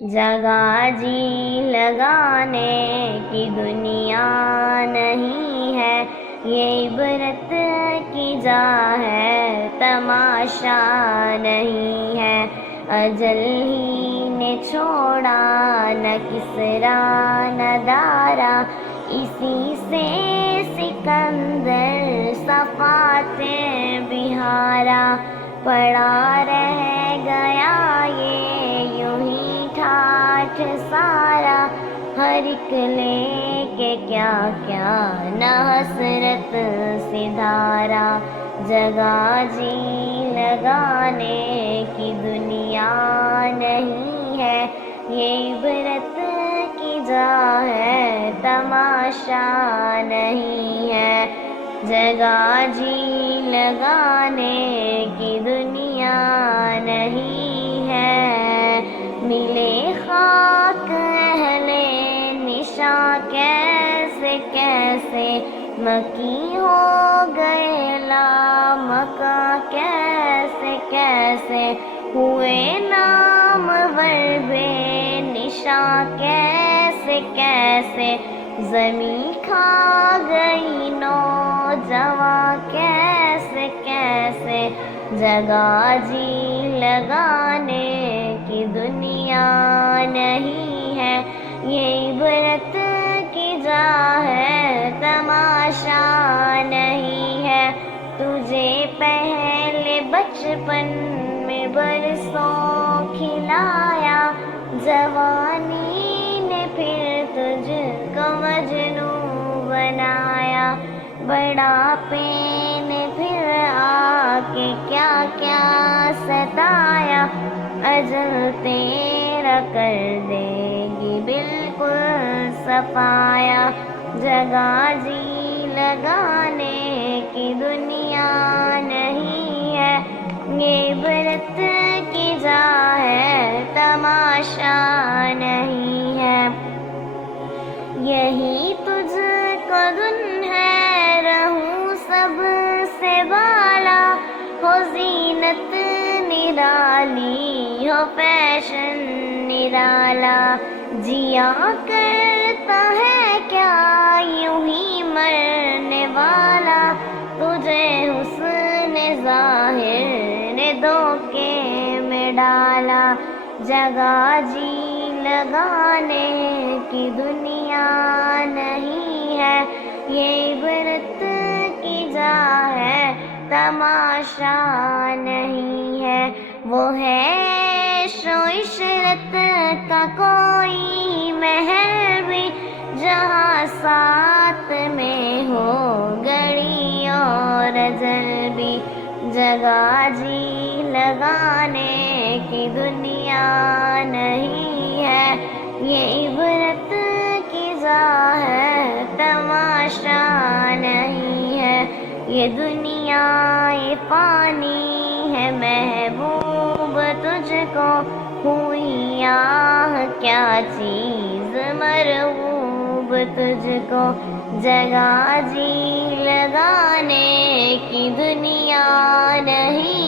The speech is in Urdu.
جگہ جی لگانے کی دنیا نہیں ہے، یہ عبرت کی جا ہے، تماشا نہیں ہے۔ اجل ہی نے چھوڑا نہ کسرا نہ دارا، اسی سے سکندر صفاتیں بہارا، پڑا رہ گیا یہ یوں ہی ٹھاٹھ سارا، ہر ایک لے کے کیا کیا نہ حسرت سدھارا۔ جگہ جی لگانے کی دنیا نہیں ہے، یہ عبرت کی جا ہے، تماشا نہیں ہے۔ جگہ جی لگانے کی دنیا نہیں ہے، ملے خاک اہل نشاں کیسے کیسے، مکی ہو گئے لامکاں کیسے کیسے، ہوئے نامور بے نشاں کیسے کیسے، زمیں کھا گئی نوجواں کیسے کیسے۔ جگہ جی لگانے کی دنیا نہیں ہے، یہ عبرت کی جا ہے، تماشا نہیں ہے۔ تجھے پہلے بچپن میں برسوں کھلایا، جوانی نے پھر تجھ کو مجنوں بنایا، بڑھاپے نے پھر آ کے کیا کیا ستایا، اجل تیرا کر دے گی بالکل صفایا۔ جگہ جی لگانے کی دنیا نہیں ہے، یہ عبرت کی جا ہے، تماشا نہیں ہے۔ یہی تجھ کو دن ہے، رہوں سب سے بالا، ہو زینت نرالی، ہو فیشن نرالا، جیا کرتا ہے کیا یوں ہی مرنے والا، تجھے حسن ظاہر نے دھوکے میں ڈالا۔ جگہ جی لگانے کی دنیا نہیں ہے، یہ عبرت کی جا ہے، تماشا نہیں ہے۔ وہ ہے عیش و عشرت کا کوئی محل بھی، جہاں ساتھ میں ہو گھڑی اور اجل بھی۔ جگہ جی لگانے کی دنیا نہیں ہے، یہ عبرت کی جا ہے، تماشا نہیں ہے۔ یہ دنیا یہ فانی ہے، محبوب تجھ کو ہوئی آہ کیا چیز مرغوب تجھ کو۔ جگہ جی لگانے کی دنیا نہیں